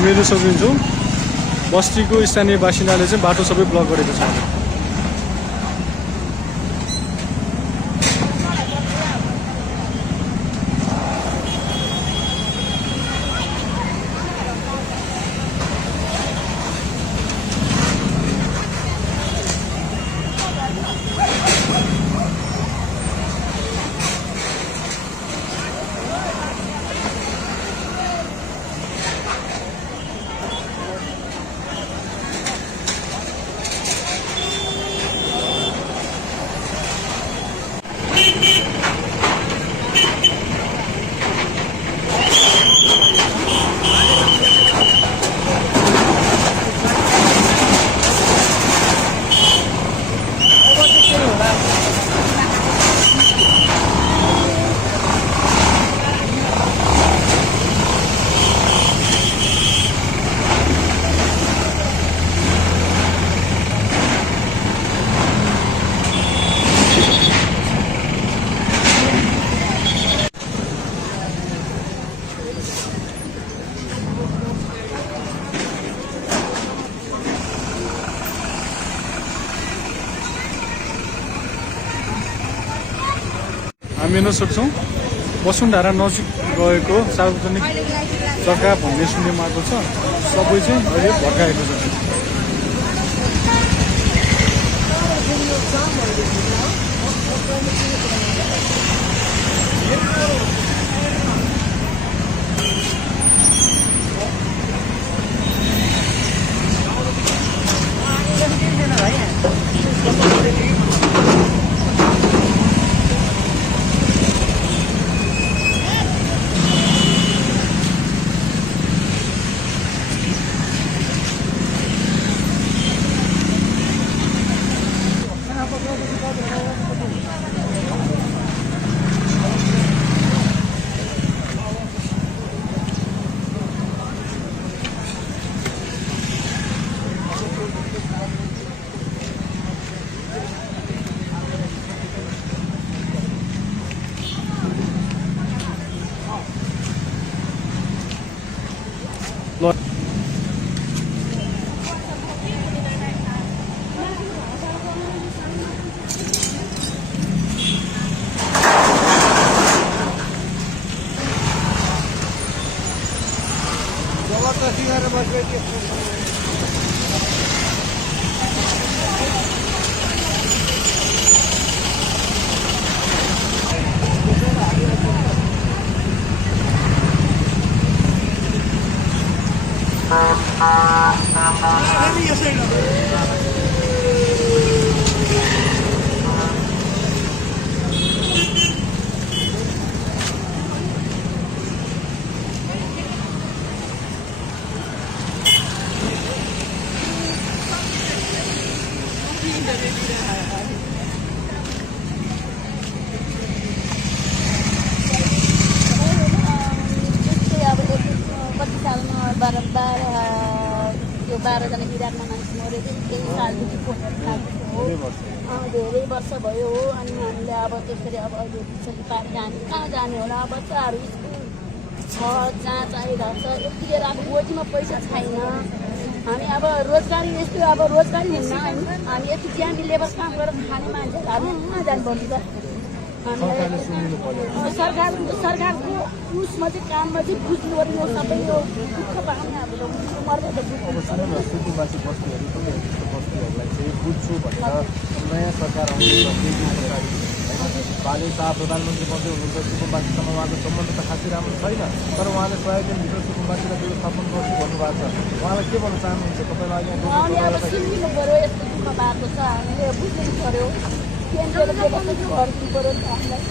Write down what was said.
हामीहरू सकिन्छौँ बस्तीको स्थानीय बासिन्दाले चाहिँ बाटो सबै ब्लक गरेको छ। हामी हेर्न सक्छौँ वसुन्धरा नजिक रहेको सार्वजनिक जग्गा भन्ने सुन्ने मार्ग छ, सबै चाहिँ अहिले भत्काएको छ। बारम्बार त्यो 12 जना इराकमा मान्छे मऱ्यो त्यही सालदेखि धेरै वर्ष भयो हो। अनि हामीले अब त्यसरी अब अहिले त्यसरी पारेर हामी कहाँ जाने होला? बच्चाहरू स्कुल छ, जहाँ चाहिरहेको छ, यतिखेर अब गोजीमा पैसा छैन। हामी अब रोजगारी यस्तो अब रोजगारी हुन्न, हामी यति ज्यामी लेबर काम गरेर खाने मान्छेहरू हामी कहाँ जानुपर्छ त? सरकारको उसमा चाहिँ काममा चाहिँ बुझ्नु पर्ने सबै यो दुःख पाउने हाम्रो मर्दै सुकुम्बासी बस्तीहरूलाई चाहिँ बुझ्छु भनेर नयाँ सरकार आउँछ बाले शाह प्रधानमन्त्री मन्त्री हुनुहुन्छ। सुकुम्बासीसँग उहाँको सम्बन्ध त खासै राम्रो छैन, तर उहाँले 100 दिनभित्र सुकुम्बासीलाई व्यवस्थापन गर्छु भन्नुभएको छ। उहाँलाई के भन्न चाहनुहुन्छ? तपाईँलाई अब सुनिदिनु पऱ्यो, यस्तो दुःख भएको छ, हामीले बुझ्नु पऱ्यो, केन्द्रले व्यवस्था गरिदिनु पऱ्यो हामीलाई।